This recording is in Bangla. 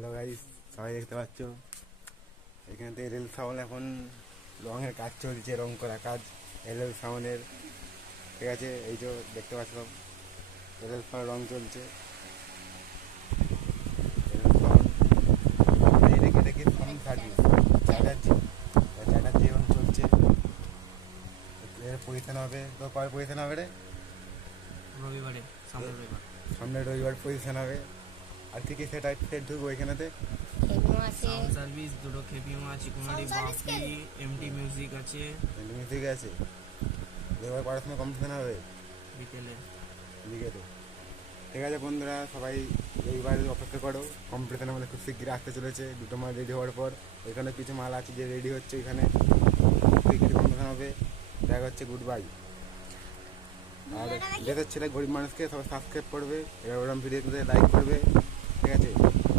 হ্যালো গাইস সবাই দেখতে পাচ্ছ? এখানে তো রেল সাউন্ড এখন রঙের কাজ চলছে রং করা কাজ এলএল সাউন্ডের। ঠিক আছে এই যে দেখতে পাচ্ছ এলএল সাউন্ড রং চলছে। সাউন্ড চ্যাটার্জি চ্যাটার্জি এখন চলছে। এর পজিশন হবে তো কয় পজিশন হবে রে? রবিবারে সামনের রবিবার। সামনে রবিবার পজিশন হবে। আর কি কি সেট সেট ঢুকবো এখানেতে সাউন্ড সার্ভিস দুটো খেপিও আছে কুমারী বাপি এমটি মিউজিক আছে। মিউজিক আছে। এবার পড়াশোনা কম্পিটিশন হবে? বিকেলে। বিকেলে। ঠিক আছে বন্ধুরা সবাই এইবার অপেক্ষা করো। কম্পিটিশন আমাদের খুব শিগগির আসতে চলেছে। দুটো মাল রেডি হওয়ার পর এখানে কিছু মাল আছে যে রেডি হচ্ছে এখানে। শিগগিরই কম্পিটিশন হবে। দেখা হচ্ছে গুড বাই আর দেশের ছেলে গরিব মানুষকে সবাই সাবস্ক্রাইব করবে। এবার ওরকম ভিডিওতে লাইক করবে। ঠিক আছে